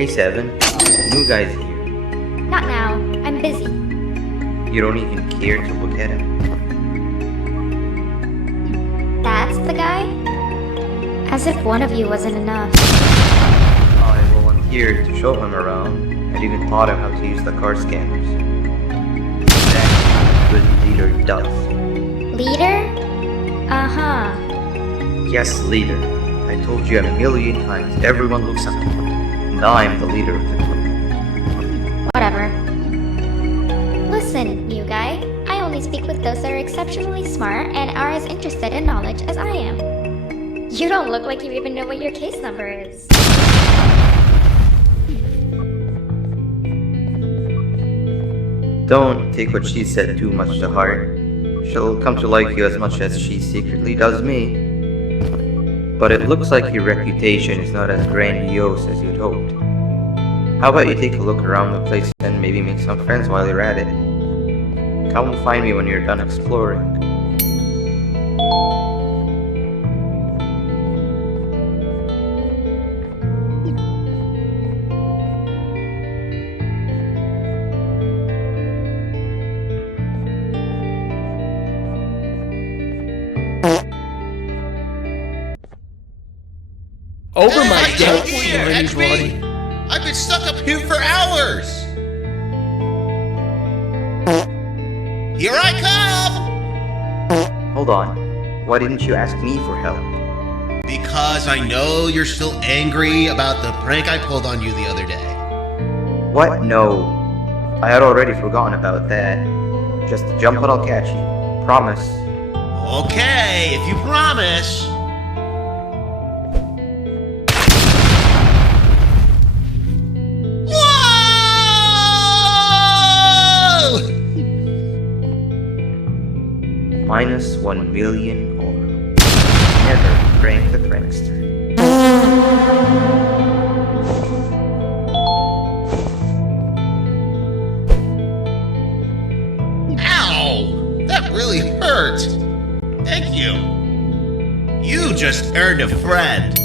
Hey Seven, the new guy's here. Not now. I'm busy. You don't even care to look at him. That's the guy? As if one of you wasn't enough. I volunteered to show him around. I even taught him how to use the car scanners. Exactly what a good leader does. Leader? Uh-huh. Yes, leader. I told you a million times, everyone looks up to me. And I'm the leader of the group. Whatever. Listen, new guy. I only speak with those that are exceptionally smart and are as interested in knowledge as I am. You don't look like you even know what your case number is. Don't take what she said too much to heart. She'll come to like you as much as she secretly does me. But it looks like your reputation is not as grandiose as you'd hoped. How about you take a look around the place and maybe make some friends while you're at it? Come find me when you're done exploring. Over my dead here, Chinese Edgy! body. I've been stuck up here for hours! Here I come! Hold on. Why didn't you ask me for help? Because I know you're still angry about the prank I pulled on you the other day. What? No. I had already forgotten about that. Just jump and I'll catch you. Promise. Okay, if you promise. Whoa! Minus 1 million or never prank the prankster. Ow! That really hurt. Thank you. You just earned a friend.